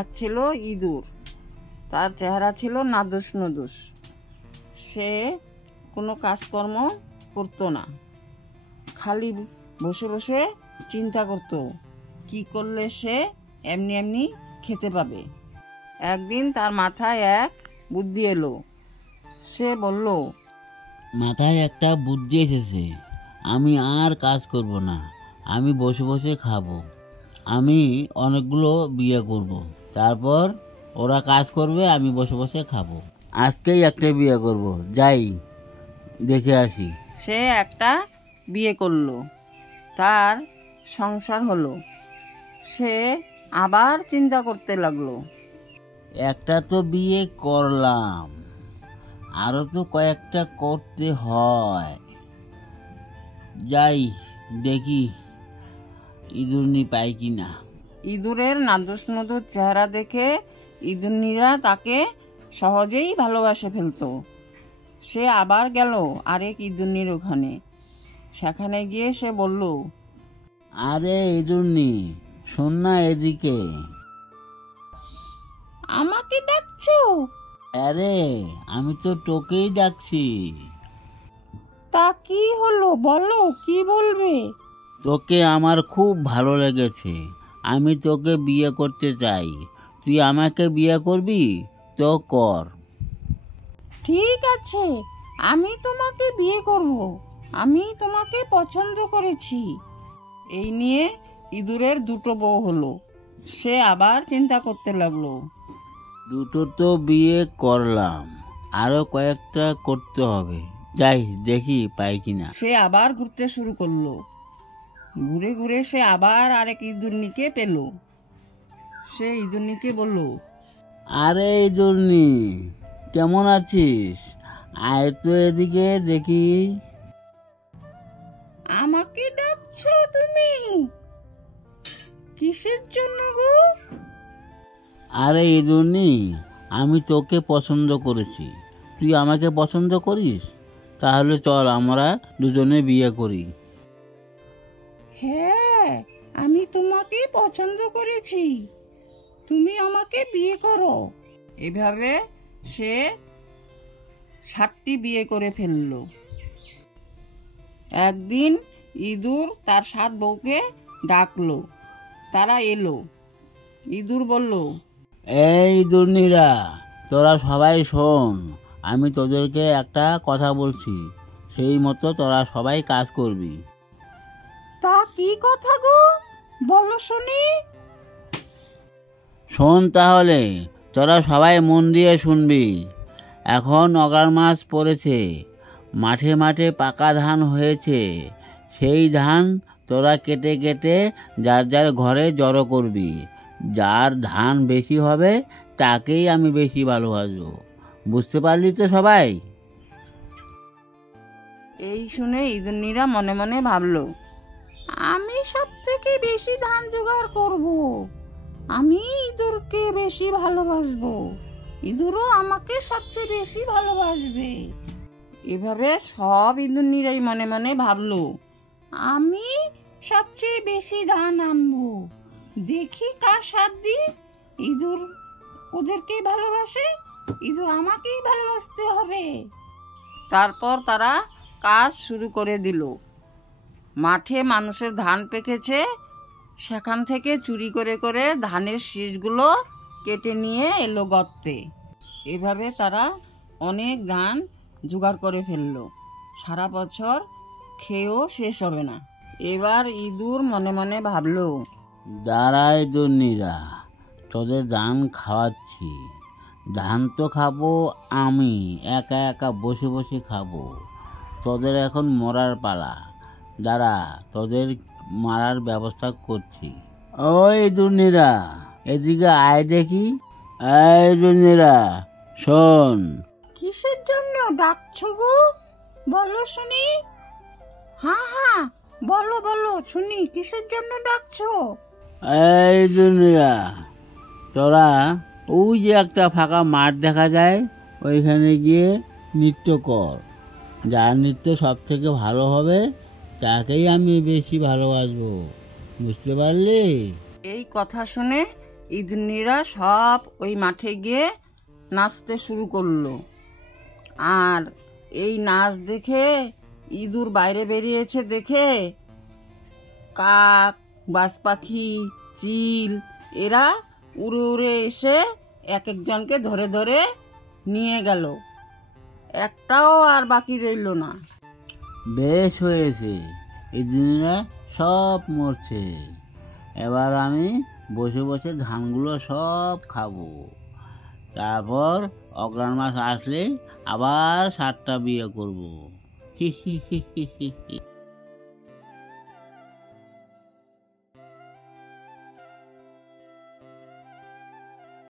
এক ছিল ইঁদুর। তার চেহারা ছিল নাদুস নুদুস। সে কোনো কাজকর্ম করতো না, খালি বসে বসে চিন্তা করত কি করলে সে এমনি এমনি খেতে পাবে। একদিন তার মাথায় এক বুদ্ধি এলো। সে বলল, মাথায় একটা বুদ্ধি এসেছে, আমি আর কাজ করব না, আমি বসে বসে খাবো। আমি অনেকগুলো বিয়ে করব, তারপর ওরা কাজ করবে, আমি বসে বসে খাবো। আজকেই একটা বিয়ে করব, যাই দেখে আসি। সে একটা বিয়ে করলো, তার সংসার হলো। সে আবার চিন্তা করতে লাগলো, একটা তো বিয়ে করলাম, আরো তো কয়েকটা করতে হয়। যাই দেখি ইঁদুরনি পাই কিনা। ইঁদুরের নাদুস নুদুস চেহারা দেখে ইঁদুরনিরা তাকে সহজেই ভালোবাসে ফেলতো। সে আবার গেল আরেক ইঁদুরনির ওখানে। সেখানে গিয়ে সে বলল, আরে ইঁদুরনি, শোন না এদিকে। আমাকে ডাকছো? আরে আমি তো তোকেই ডাকছি। তা কি হলো, বলো, কি বলবে? তোকে আমার খুব ভালো লেগেছে, আমি তোকে বিয়ে করতে চাই। তুই আমাকে বিয়ে করবি তো কর। ঠিক আছে, আমি তোমাকে বিয়ে করব, আমি তোমাকে পছন্দ করেছি। এই নিয়ে ইঁদুরের দুটো বউ হলো। সে আবার চিন্তা করতে লাগলো, দুটো তো বিয়ে করলাম, আরো কয়েকটা করতে হবে, যাই দেখি পাই কিনা। সে আবার ঘুরতে শুরু করলো। ঘুরে ঘুরে সে আবার আরেক ইঁদুরনিকে পেল। সে ইঁদুরনিকে বলল, আরে ইঁদুরনি, কেমন আছিস? আয় তো এদিকে দেখি। আমাকে ডাকছো তুমি? কিসের জন্য গো? আরে ইঁদুরনি, আমি তোকে পছন্দ করেছি, তুই আমাকে পছন্দ করিস? তাহলে চল আমরা দুজনে বিয়ে করি। হ্যাঁ, আমি তোমাকে পছন্দ করেছি, তুমি আমাকে বিয়ে করো। এভাবে সে 7টি বিয়ে করে ফেলল। একদিন ইঁদুর তার 7 বউকে ডাকলো। তারা এলো। ইঁদুর বলল, এই ইঁদুরনিরা, তোরা সবাই শোন, আমি তোদেরকে একটা কথা বলছি, সেই মতো তোরা সবাই কাজ করবি। তা কি কথা গো, বলো শুনি। শোন তাহলে, তোরা সবাই মন দিয়ে শুনবি। এখন অগ্রাণ মাস পড়েছে, মাঠে মাঠে পাকা ধান হয়েছে। সেই ধান তোরা কেটে কেটে যার যার ঘরে জড়ো করবি। যার ধান বেশি হবে তাকেই আমি বেশি ভালোবাসবো। বুঝতে পারলি তো সবাই? এই শুনে ইঁদুরনিরা মনে মনে ভাবলো, আমি সব থেকে বেশি ধান জোগাড় করব, আমি ইঁদুরকে বেশি ভালোবাসবো, ইঁদুরও আমাকে সবচেয়ে বেশি ভালোবাসবে। এভাবে সব ইঁদুরনিরাই মনে মনে ভাবলো, আমি সবচেয়ে বেশি ধান আনবো, দেখি কার সাথ দিয়ে ইঁদুর ওদেরকেই ভালোবাসে, ইঁদুর আমাকেই ভালোবাসতে হবে। তারপর তারা কাজ শুরু করে দিল। মাঠে মানুষের ধান পেকেছে, সেখান থেকে চুরি করে করে ধানের শীষগুলো কেটে নিয়ে এলো গর্তে। এভাবে তারা অনেক ধান জোগাড় করে ফেললো, সারা বছর খেয়েও শেষ হবে না। এবার ইঁদুর মনে মনে ভাবলো, দাঁড়ায় ইঁদুরনিরা, তোদের ধান খাওয়াচ্ছি। ধান তো খাবো আমি, একা একা বসে বসে খাবো। তোদের এখন মরার পালা, দাঁড়া তোদের মারার ব্যবস্থা করছি। ওই ইঁদুরনিরা, এদিকে আয় দেখি। এই ইঁদুরনিরা শোন। কিসের জন্য ডাকছো গো, বলো শুনি। হ্যাঁ হ্যাঁ, বলো বলো শুনি, কিসের জন্য ডাকছো? এই ইঁদুরনিরা, তোরা ওই যে একটা ফাঁকা মাঠ দেখা যায়, ওইখানে গিয়ে নৃত্য কর। যার নৃত্য সব থেকে ভালো হবে তাকেই আমি বেশি ভালোবাসবো। বুঝতে পারলি? এই কথা শুনে ইঁদুরনিরা সব ওই মাঠে গিয়ে নাচতে শুরু করলো। আর এই নাচ দেখে ইঁদুর বাইরে বেরিয়েছে দেখে কাক, বাজ পাখি, চিল এরা উড়ে উড়ে এসে এক একজনকে ধরে ধরে নিয়ে গেল, একটাও আর বাকি রইল না। বেশ হয়েছে, ইঁদুররা সব মরছে। এবার আমি বসে বসে ধানগুলো সব খাবো। তারপর অগ্রহায়ণ মাস আসলে আবার 7টা বিয়ে করবো। হি হি হি হি হি হি।